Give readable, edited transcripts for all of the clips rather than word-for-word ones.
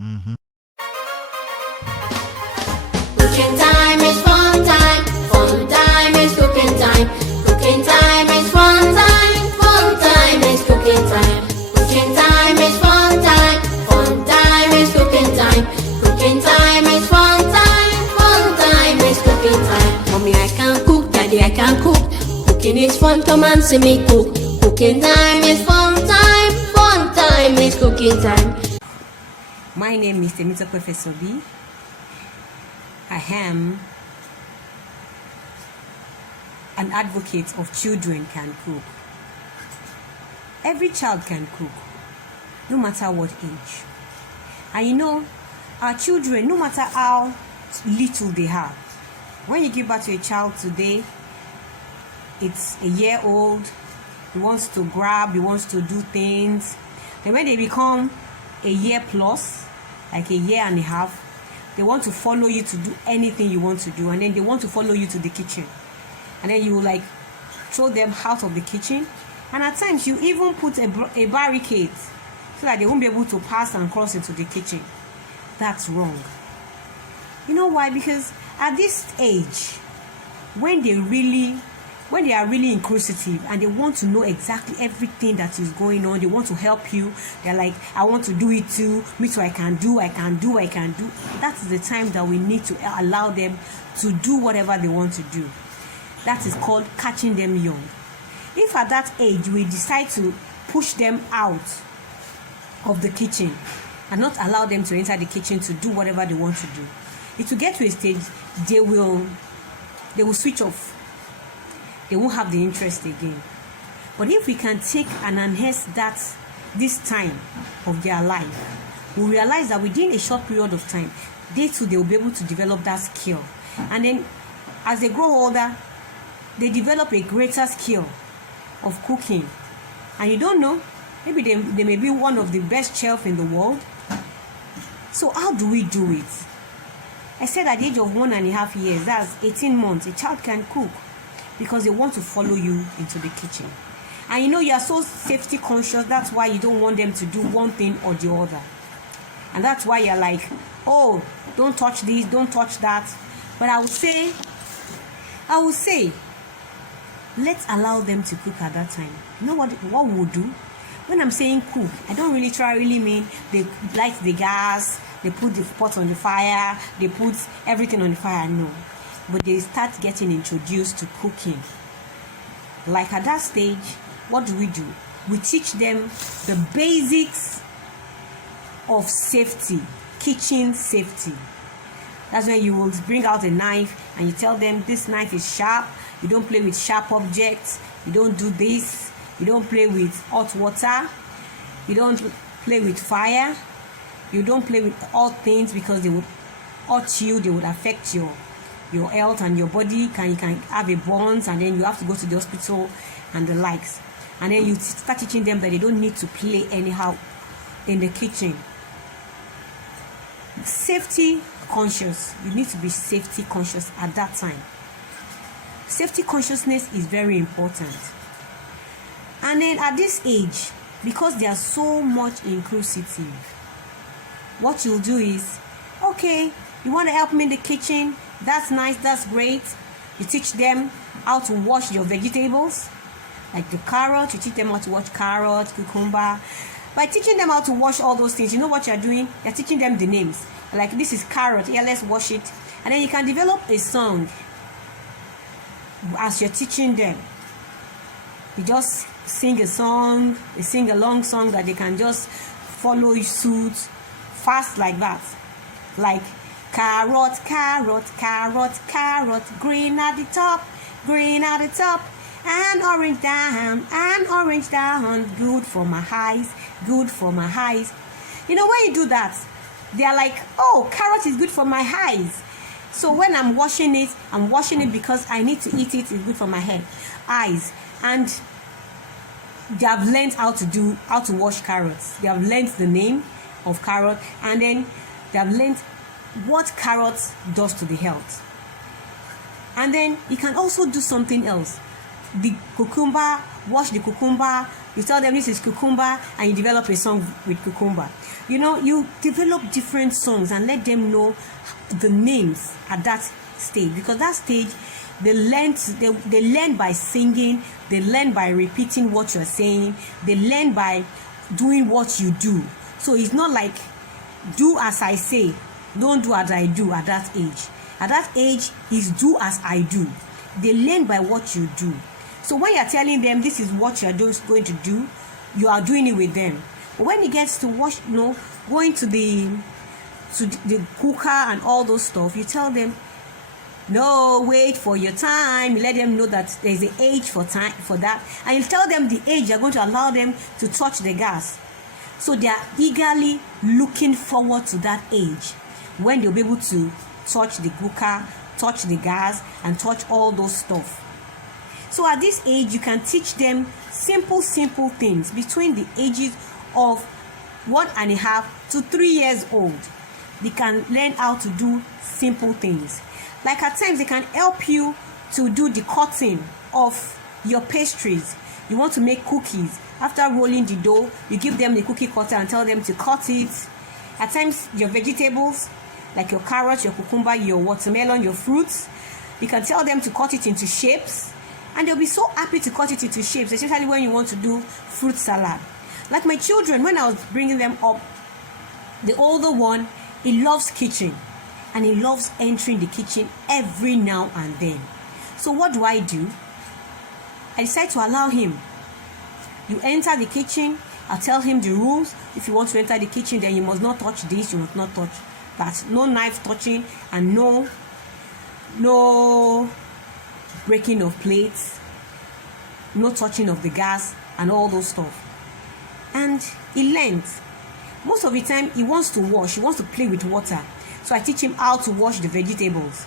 Cooking time is fun time. Fun time is cooking time. Cooking time is fun time. Fun time is cooking time. Cooking time is fun time. Fun time is cooking time. Cooking time is fun time. Fun time is cooking time. Mommy, I can cook. Daddy, I can cook. Cooking is fun. Come and see me cook. Cooking time is fun time. Fun time is cooking time. My name is Temitope Fesobi. I am an advocate of children can cook. Every child can cook, no matter what age. And you know, our children, no matter how little they have, when you give birth to a child today, it's a year old, he wants to grab, he wants to do things. And when they become a year plus, like a year and a half, they want to follow you to do anything you want to do, and then they want to follow you to the kitchen, and then you like throw them out of the kitchen, and at times you even put a barricade so that they won't be able to pass and cross into the kitchen. That's wrong. You know why? Because at this age, when they are really inquisitive and they want to know exactly everything that is going on, they want to help you, they're like, I want to do it too, me too, I can do. That's the time that we need to allow them to do whatever they want to do. That is called catching them young. If at that age we decide to push them out of the kitchen and not allow them to enter the kitchen to do whatever they want to do, it will get to a stage they will switch off. They won't have the interest again. But if we can take and enhance this time of their life, we realize that within a short period of time, they will be able to develop that skill. And then as they grow older, they develop a greater skill of cooking. And you don't know, maybe they may be one of the best chefs in the world. So how do we do it? I said at the age of 1.5 years, that's 18 months, a child can cook, because they want to follow you into the kitchen. And you know, you are so safety conscious, that's why you don't want them to do one thing or the other. And that's why you're like, oh, don't touch this, don't touch that. But I would say, let's allow them to cook at that time. You know what we'll do? When I'm saying cook, I don't really mean they light the gas, they put the pot on the fire, they put everything on the fire, no. But they start getting introduced to cooking. Like at that stage, what do? We teach them the basics of safety, kitchen safety. That's when you will bring out a knife and you tell them this knife is sharp. You don't play with sharp objects. You don't do this. You don't play with hot water. You don't play with fire. You don't play with all things, because they would hurt you. They would affect your health and your body. You can have a burns, and then you have to go to the hospital and the likes. And then you start teaching them that they don't need to play anyhow in the kitchen. Safety conscious. You need to be safety conscious at that time. Safety consciousness is very important. And then at this age, because they are so much inquisitive, what you'll do is, okay, you want to help me in the kitchen? That's nice, that's great. You teach them how to wash your vegetables, like the carrot. You teach them how to wash carrot, cucumber. By teaching them how to wash all those things, you know what you're doing? You're teaching them the names. Like, this is carrot, yeah, let's wash it. And then you can develop a song as you're teaching them. You just sing a long song that they can just follow suit fast like that. Like, carrot, carrot, carrot, carrot, green at the top, and orange down, good for my eyes, good for my eyes. You know, when you do that, they are like, oh, carrot is good for my eyes. So when I'm washing it because I need to eat it. It's good for my eyes. And they have learned how to wash carrots. They have learned the name of carrot, and then they have learned what carrot does to the health. And then you can also do something else. The cucumber, wash the cucumber You tell them this is cucumber, and you develop a song with cucumber. You know, you develop different songs and let them know the names at that stage, because that stage they learn by singing, they learn by repeating what you're saying, they learn by doing what you do. So it's not like do as I say, don't do as I do at that age. At that age is do as I do. They learn by what you do. So when you're telling them this is what you're going to do, you are doing it with them. But when it gets to going to the cooker and all those stuff, you tell them, no, wait for your time. You let them know that there's an age for time for that, and you tell them the age you're going to allow them to touch the gas. So they are eagerly looking forward to that age when they'll be able to touch the cooker, touch the gas, and touch all those stuff. So at this age, you can teach them simple things between the ages of 1.5 to 3 years old. They can learn how to do simple things. Like at times, they can help you to do the cutting of your pastries. You want to make cookies. After rolling the dough, you give them the cookie cutter and tell them to cut it. At times, your vegetables, like your carrots, your cucumber, your watermelon, your fruits, you can tell them to cut it into shapes. And they'll be so happy to cut it into shapes, especially when you want to do fruit salad. Like my children, when I was bringing them up, the older one, he loves kitchen. And he loves entering the kitchen every now and then. So what do? I decide to allow him. You enter the kitchen, I'll tell him the rules. If you want to enter the kitchen, then you must not touch this, you must not touch that. No knife touching, and no breaking of plates, no touching of the gas, and all those stuff. And he learns. Most of the time, he wants to wash, he wants to play with water. So I teach him how to wash the vegetables.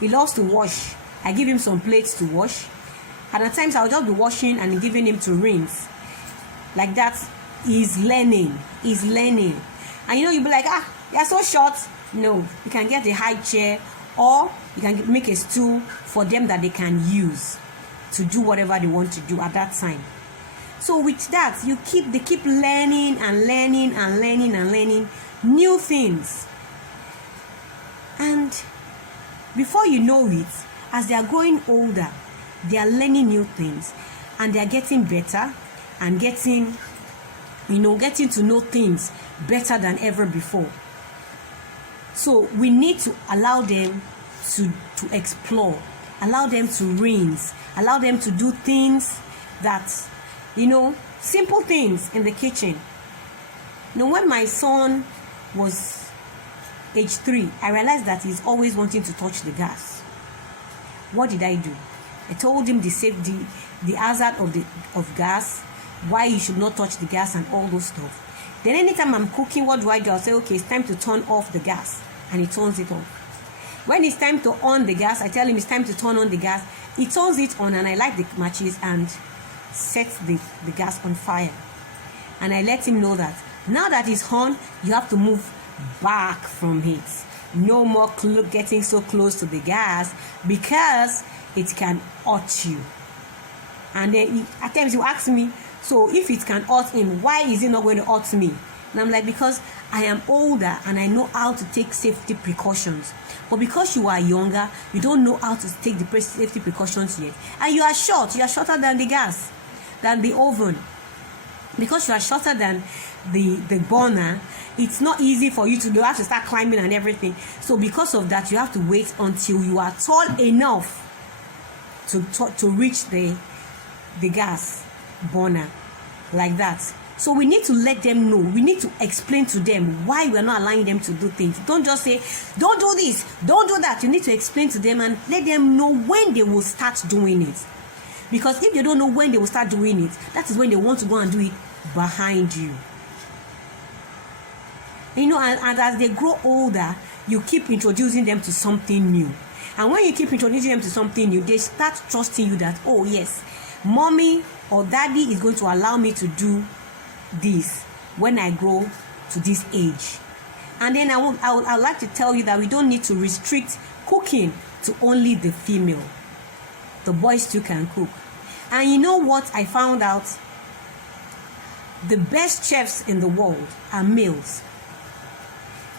He loves to wash. I give him some plates to wash. And at times I'll just be washing and giving him to rinse. Like that, he's learning. And you'll be like, you're so short. No, you can get a high chair, or you can make a stool for them that they can use to do whatever they want to do at that time. So with that, they keep learning new things. And before you know it, as they are growing older, they are learning new things, and they are getting better and getting to know things better than ever before. So we need to allow them to explore, allow them to rinse, allow them to do things that, simple things in the kitchen. When my son was age 3, I realized that he's always wanting to touch the gas. What did I do? I told him the hazard of gas, why you should not touch the gas and all those stuff. Then anytime I'm cooking, what do? I'll say, okay, it's time to turn off the gas, and he turns it off. When it's time to on the gas, I tell him it's time to turn on the gas. He turns it on, and I light the matches and set the gas on fire. And I let him know that now that it's on, you have to move back from it. No more getting so close to the gas, because it can hurt you. And then at times you ask me, so if it can hurt him, why is it not going to hurt me? And I'm like, because I am older and I know how to take safety precautions. But because you are younger, you don't know how to take the safety precautions yet. And you are shorter than the gas, than the oven. Because you are shorter than the burner, it's not easy for you to do. You have to start climbing and everything. So because of that, you have to wait until you are tall enough to reach the gas burner, like that. So we need to let them know. We need to explain to them why we are not allowing them to do things. Don't just say, don't do this, don't do that. You need to explain to them and let them know when they will start doing it. Because if they don't know when they will start doing it, that is when they want to go and do it behind you. And as they grow older, you keep introducing them to something new. And when you keep introducing them to something new, they start trusting you that, oh yes, mommy or daddy is going to allow me to do this when I grow to this age. And then I would like to tell you that we don't need to restrict cooking to only the female. The boys too can cook. And you know what I found out? the best chefs in the world are males,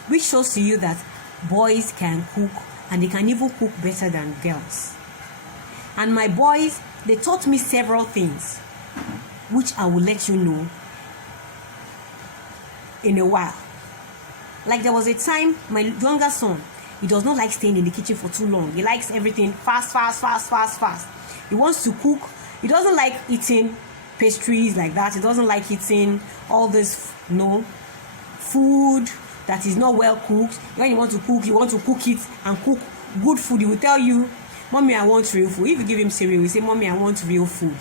which shows to you that boys can cook, and they can even cook better than girls. And my boys, they taught me several things, which I will let you know in a while. Like there was a time, my younger son, he does not like staying in the kitchen for too long. He likes everything fast. He wants to cook. He doesn't like eating pastries like that. He doesn't like eating all this, food that is not well cooked. When you want to cook it and cook good food. He will tell you, "Mommy, I want real food." If you give him cereal, he will say, "Mommy, I want real food."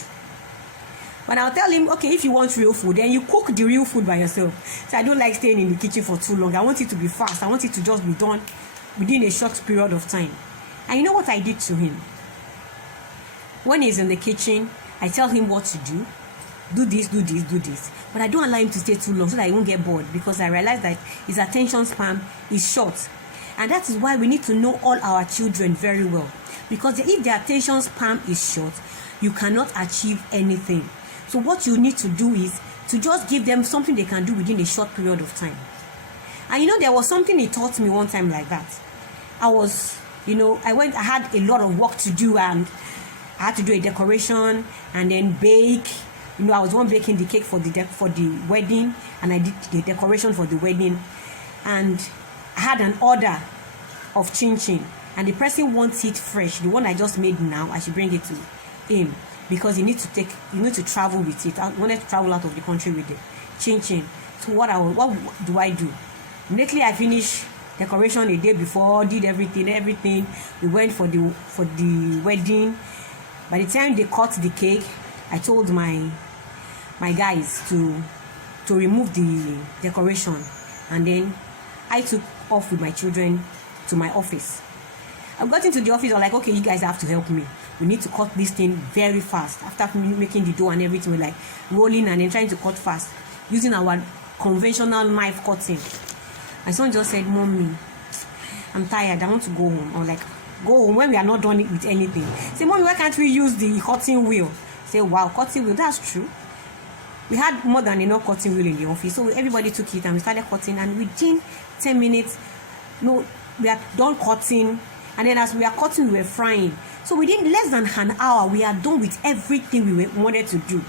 But I'll tell him, okay, if you want real food, then you cook the real food by yourself. So I don't like staying in the kitchen for too long. I want it to be fast. I want it to just be done within a short period of time. And you know what I did to him? When he's in the kitchen, I tell him what to do. Do this. But I don't allow him to stay too long so that he won't get bored, because I realize that his attention span is short. And that is why we need to know all our children very well. Because if their attention span is short, you cannot achieve anything. So what you need to do is to just give them something they can do within a short period of time. And there was something he taught me one time like that. I had a lot of work to do, and I had to do a decoration and then bake. I was one baking the cake for the wedding, and I did the decoration for the wedding. And I had an order of chin-chin, and the person wants it fresh. The one I just made now, I should bring it to him, because you need to travel with it. I wanted to travel out of the country with the chin-chin. So what do I do? Immediately I finished decoration a day before, did everything. We went for the wedding. By the time they cut the cake, I told my guys to remove the decoration, and then I took off with my children to my office. I got into the office. I was like, okay, you guys have to help me. We need to cut this thing very fast. After making the dough and everything, we're like rolling and then trying to cut fast using our conventional knife cutting. My son just said, "Mommy, I'm tired. I want to go home." I was like, "Go home when we are not done with anything." Say, "Mommy, why can't we use the cutting wheel?" Say, "Wow, cutting wheel, that's true." We had more than enough cutting wheel in the office, so everybody took it and we started cutting. And within 10 minutes, we are done cutting. And then as we are cutting, we were frying. So within less than an hour, we are done with everything we wanted to do.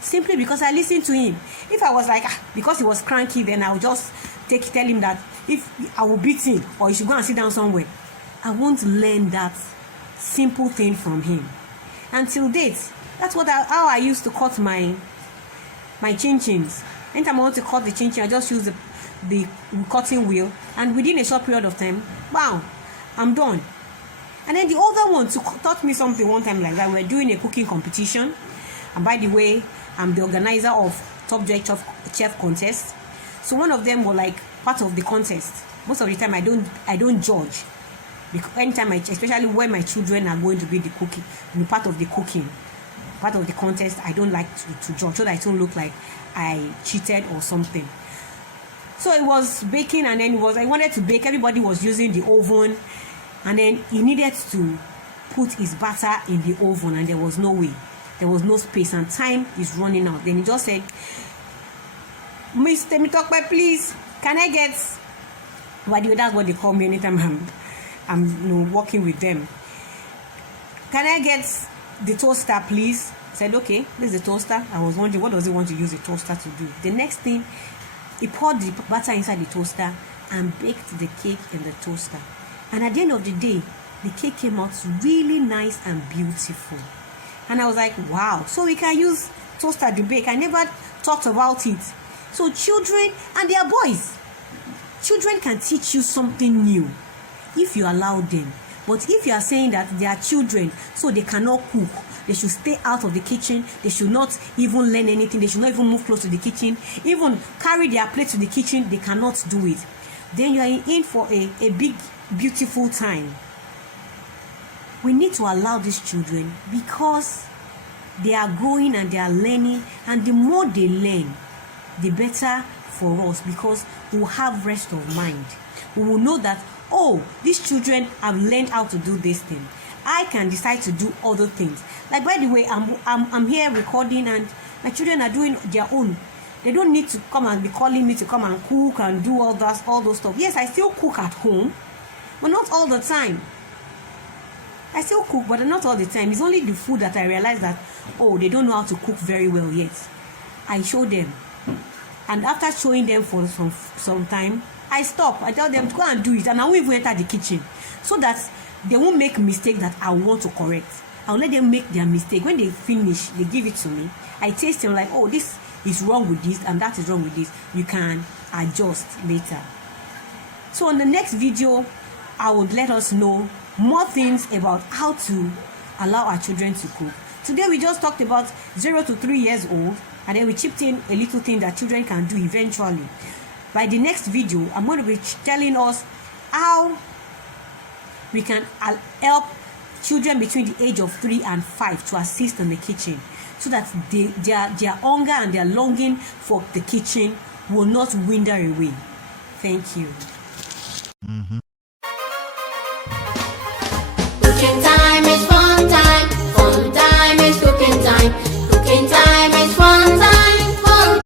Simply because I listened to him. If I was like, because he was cranky, then I would just tell him that if I will beat him or he should go and sit down somewhere. I won't learn that simple thing from him. Until date, that's how I used to cut my chin-chins. Anytime I want to cut the chin-chin, I just use the cutting wheel, and within a short period of time, wow, I'm done. And then the other one taught me something one time like that. We were doing a cooking competition, and by the way, I'm the organizer of TopJoy Chef Contest. So one of them was like part of the contest. Most of the time, I don't judge, because anytime especially when my children are going to be part of the contest, I don't like to judge, so that I don't look like I cheated or something. So it was baking, and then I wanted to bake. Everybody was using the oven, and then he needed to put his batter in the oven, and there was no way. There was no space, and time is running out. Then he just said, "Miss Temitope, please, can I get..." By the way, that's what they call me anytime I'm working with them. "Can I get the toaster, please?" I said, "Okay, this is the toaster." I was wondering, what does he want to use the toaster to do? The next thing, he poured the butter inside the toaster and baked the cake in the toaster. And at the end of the day, the cake came out really nice and beautiful. And I was like, wow, so we can use toaster to bake. I never thought about it. So children, and they are boys, children can teach you something new if you allow them. But if you are saying that they are children, so they cannot cook, they should stay out of the kitchen, they should not even learn anything, they should not even move close to the kitchen, even carry their plate to the kitchen, they cannot do it, then you are in for a big, beautiful time. We need to allow these children, because they are growing and they are learning, and the more they learn, the better for us, because we will have rest of mind. We will know that, oh, these children have learned how to do this thing. I can decide to do other things. Like, by the way, I'm here recording, and my children are doing their own. They don't need to come and be calling me to come and cook and do all those stuff. Yes, I still cook at home, but not all the time. I still cook, but not all the time. It's only the food that I realize that, oh, they don't know how to cook very well yet. I show them. And after showing them for some time, I stop. I tell them to go and do it. And I won't even enter the kitchen. So that they won't make mistake that I want to correct. I'll let them make their mistake. When they finish, they give it to me. I taste them like, oh, this is wrong with this and that is wrong with this. You can adjust later. So on the next video, I would let us know more things about how to allow our children to cook. Today we just talked about 0 to 3 years old, and then we chipped in a little thing that children can do eventually. By the next video, I'm going to be telling us how we can help children between the age of 3 and 5 to assist in the kitchen, so that their hunger and their longing for the kitchen will not wither away. Thank you. Cooking time.